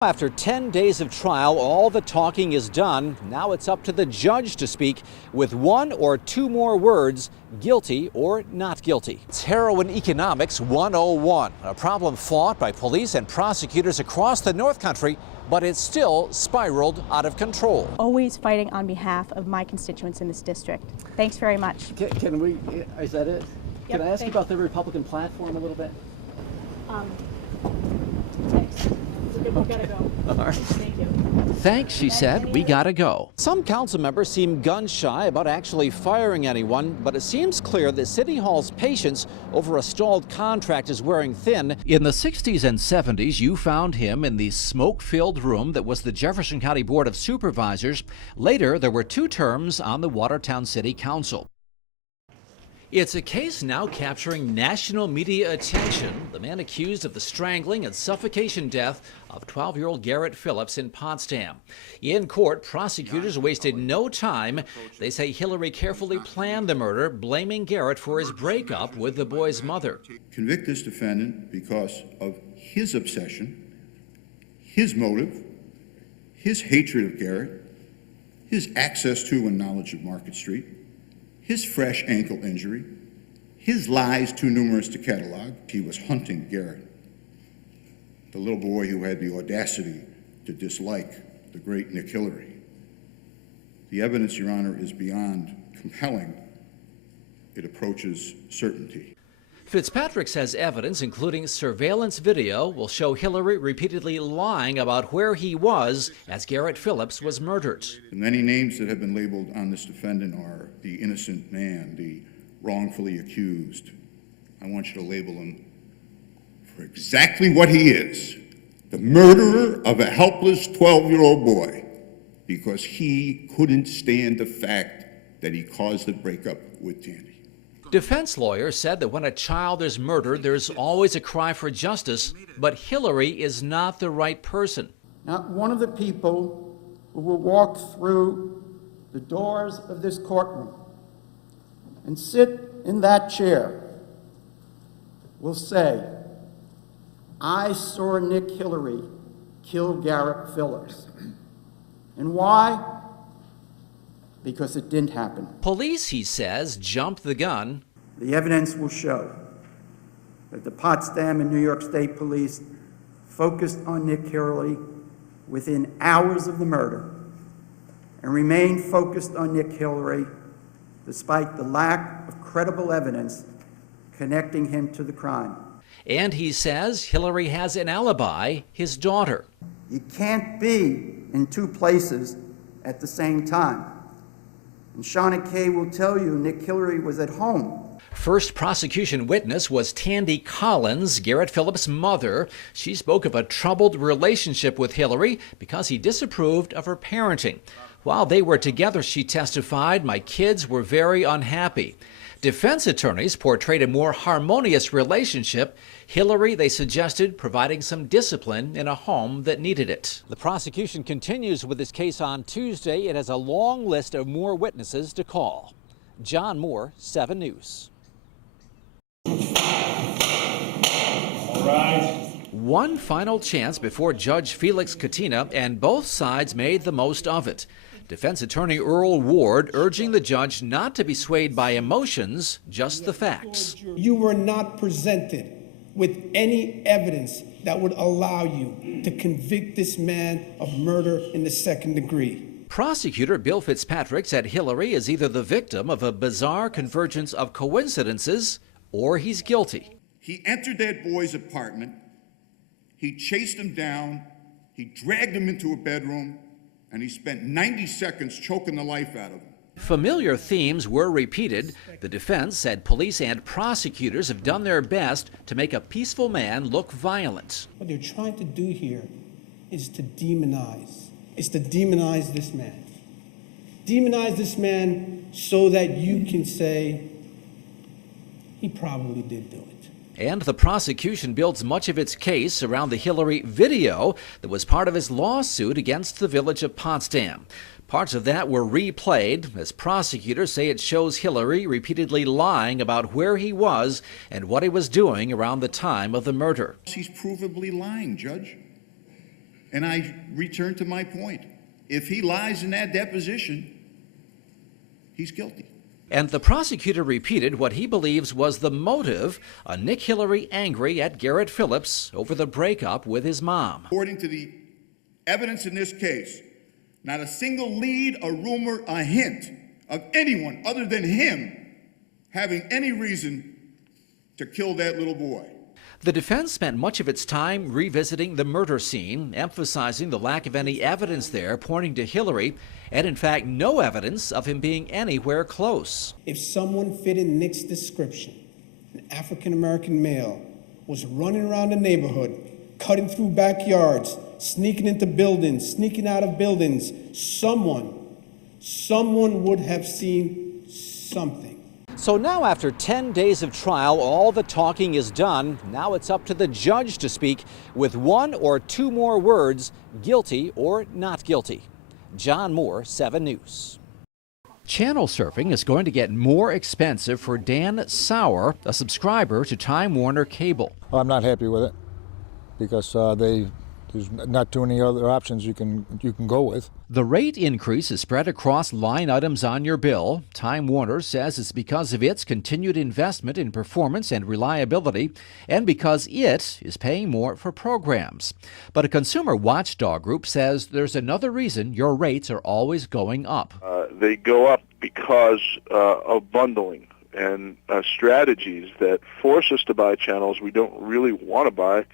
After 10 days of trial, all the talking is done. Now it's up to the judge to speak with one or two more words, guilty or not guilty. It's Heroin Economics 101, a problem fought by police and prosecutors across the North Country, but it's still spiraled out of control. Always fighting on behalf of my constituents in this district. Thanks very much. Can we, is that it? Yep, Can I ask you about the Republican platform a little bit? Thanks. We gotta go. All right. Thank you. Thanks, she said. We gotta go. Some council members seem gun-shy about actually firing anyone, but it seems clear that City Hall's patience over a stalled contract is wearing thin. In the 60s and 70s, you found him in the smoke-filled room that was the Jefferson County Board of Supervisors. Later, there were 2 terms on the Watertown City Council. It's a case now capturing national media attention. The man accused of the strangling and suffocation death of 12-year-old Garrett Phillips in Potsdam. In court, prosecutors wasted no time. They say Hillary carefully planned the murder, blaming Garrett for his breakup with the boy's mother. Convict this defendant because of his obsession, his motive, his hatred of Garrett, his access to and knowledge of Market Street, his fresh ankle injury, his lies too numerous to catalog. He was hunting Garrett, the little boy who had the audacity to dislike the great Nick Hillary. The evidence, Your Honor, is beyond compelling. It approaches certainty. Fitzpatrick says evidence, including surveillance video, will show Hillary repeatedly lying about where he was as Garrett Phillips was murdered. The many names that have been labeled on this defendant are the innocent man, the wrongfully accused. I want you to label him for exactly what he is, the murderer of a helpless 12-year-old boy, because he couldn't stand the fact that he caused the breakup with Tandy. Defense lawyers said that when a child is murdered, there's always a cry for justice, but Hillary is not the right person. Not one of the people who will walk through the doors of this courtroom and sit in that chair will say, I saw Nick Hillary kill Garrett Phillips. And why? Because it didn't happen. Police, he says, jumped the gun. The evidence will show that the Potsdam and New York State Police focused on Nick Hillary within hours of the murder and remained focused on Nick Hillary despite the lack of credible evidence connecting him to the crime. And he says Hillary has an alibi, his daughter. You can't be in 2 places at the same time. And Shauna Kay will tell you Nick Hillary was at home. First prosecution witness was Tandy Collins, Garrett Phillips' mother. She spoke of a troubled relationship with Hillary because he disapproved of her parenting. While they were together, she testified, my kids were very unhappy. Defense attorneys portrayed a more harmonious relationship. Hillary, they suggested, providing some discipline in a home that needed it. The prosecution continues with this case on Tuesday. It has a long list of more witnesses to call. John Moore, 7 News. All right. One final chance before Judge Felix Katina, and both sides made the most of it. Defense attorney Earl Ward urging the judge not to be swayed by emotions, just the facts. You were not presented with any evidence that would allow you to convict this man of murder in the 2nd degree. Prosecutor Bill Fitzpatrick said Hillary is either the victim of a bizarre convergence of coincidences or he's guilty. He entered that boy's apartment, he chased him down, he dragged him into a bedroom, and he spent 90 seconds choking the life out of him. Familiar themes were repeated. The defense said police and prosecutors have done their best to make a peaceful man look violent. What they're trying to do here is to demonize. It's to demonize this man. Demonize this man so that you can say, he probably did do it. And the prosecution builds much of its case around the Hillary video that was part of his lawsuit against the village of Potsdam. Parts of that were replayed as prosecutors say it shows Hillary repeatedly lying about where he was and what he was doing around the time of the murder. He's provably lying, Judge. And I return to my point. If he lies in that deposition, he's guilty. And the prosecutor repeated what he believes was the motive, a Nick Hillary angry at Garrett Phillips over the breakup with his mom. According to the evidence in this case, not a single lead, a rumor, a hint of anyone other than him having any reason to kill that little boy. The defense spent much of its time revisiting the murder scene, emphasizing the lack of any evidence there pointing to Hillary, and in fact no evidence of him being anywhere close. If someone fit in Nick's description, an African-American male, was running around the neighborhood, cutting through backyards, sneaking into buildings, sneaking out of buildings, someone would have seen something. So now after 10 days of trial, all the talking is done. Now it's up to the judge to speak with one or two more words, guilty or not guilty. John Moore, 7 News. Channel surfing is going to get more expensive for Dan Sauer, a subscriber to Time Warner Cable. Well, I'm not happy with it because there's not too many other options you can go with. The rate increase is spread across line items on your bill. Time Warner says it's because of its continued investment in performance and reliability, and because it is paying more for programs. But a consumer watchdog group says there's another reason your rates are always going up. They go up because of bundling and strategies that force us to buy channels we don't really want to buy.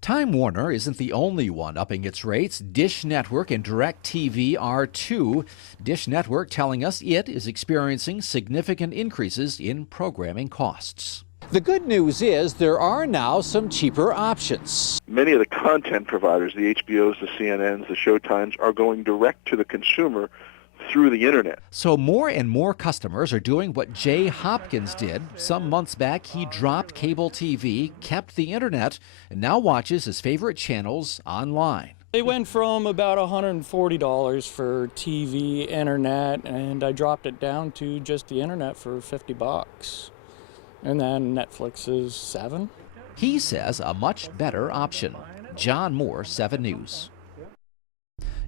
Time Warner isn't the only one upping its rates. Dish Network and DirecTV are too. Dish Network telling us it is experiencing significant increases in programming costs. The good news is there are now some cheaper options. Many of the content providers, the HBOs, the CNNs, the Showtimes, are going direct to the consumer through the internet. So more and more customers are doing what Jay Hopkins did. Some months back, he dropped cable TV, kept the internet, and now watches his favorite channels online. They went from about $140 for TV, internet, and I dropped it down to just the internet for $50. And then Netflix is $7. He says a much better option. John Moore, 7 News.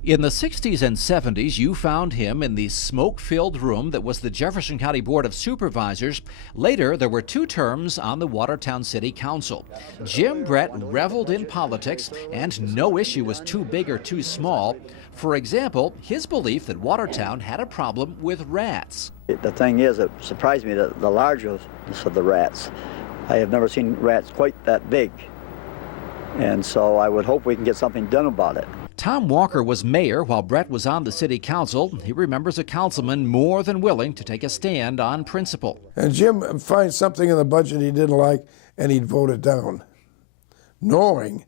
In the 60s and 70s, you found him in the smoke-filled room that was the Jefferson County Board of Supervisors. Later, there were 2 terms on the Watertown City Council. Jim Brett reveled in politics, and no issue was too big or too small. For example, his belief that Watertown had a problem with rats. The thing is, it surprised me the largeness of the rats. I have never seen rats quite that big. And so I would hope we can get something done about it. Tom Walker was mayor while Brett was on the city council. He remembers a councilman more than willing to take a stand on principle. And Jim finds something in the budget he didn't like, and he'd vote it down, knowing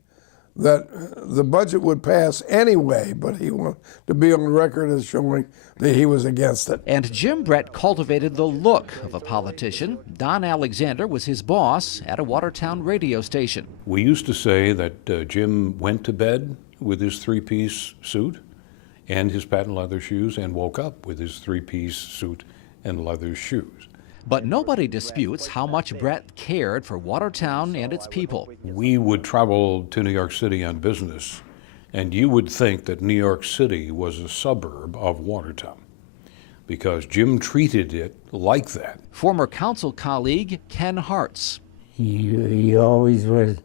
that the budget would pass anyway, but he wanted to be on record as showing that he was against it. And Jim Brett cultivated the look of a politician. Don Alexander was his boss at a Watertown radio station. We used to say that Jim went to bed with his 3-piece suit and his patent leather shoes and woke up with his 3-piece suit and leather shoes. But nobody disputes how much Brett cared for Watertown and its people. We would travel to New York City on business, and you would think that New York City was a suburb of Watertown, because Jim treated it like that. Former council colleague Ken Hartz. He always was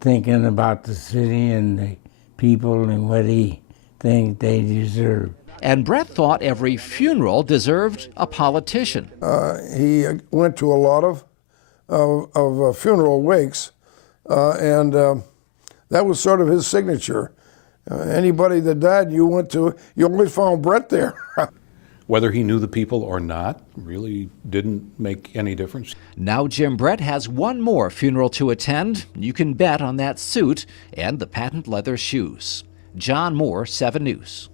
thinking about the city and the people and what he thinks they deserve. And Brett thought every funeral deserved a politician. He went to a lot of funeral wakes, and that was sort of his signature. Anybody that died you went to, you always found Brett there. Whether he knew the people or not really didn't make any difference. Now Jim Brett has one more funeral to attend. You can bet on that suit and the patent leather shoes. John Moore, 7 News.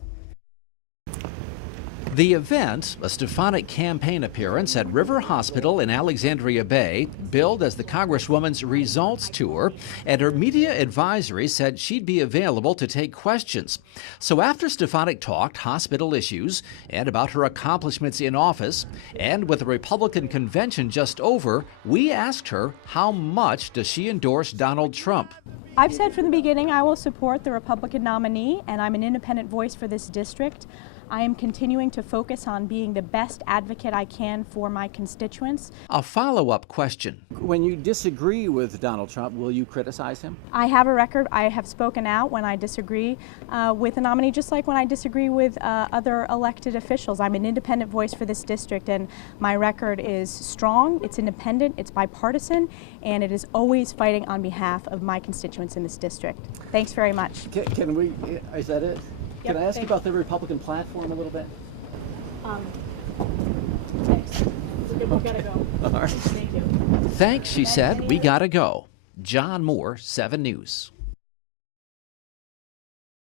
The event, a Stefanik campaign appearance at River Hospital in Alexandria Bay, billed as the Congresswoman's results tour, and her media advisory said she'd be available to take questions. So after Stefanik talked hospital issues and about her accomplishments in office, and with the Republican convention just over, we asked her how much does she endorse Donald Trump. I've said from the beginning I will support the Republican nominee, and I'm an independent voice for this district. I am continuing to focus on being the best advocate I can for my constituents. A follow-up question. When you disagree with Donald Trump, will you criticize him? I have a record. I have spoken out when I disagree with a nominee, just like when I disagree with other elected officials. I'm an independent voice for this district, and my record is strong, it's independent, it's bipartisan, and it is always fighting on behalf of my constituents in this district. Thanks very much. Can we, is that it? Yep, Can I ask you about the Republican platform a little bit? Thanks. We've got to go. All right. Thank you. Thanks, she said. We gotta go. John Moore, 7 News.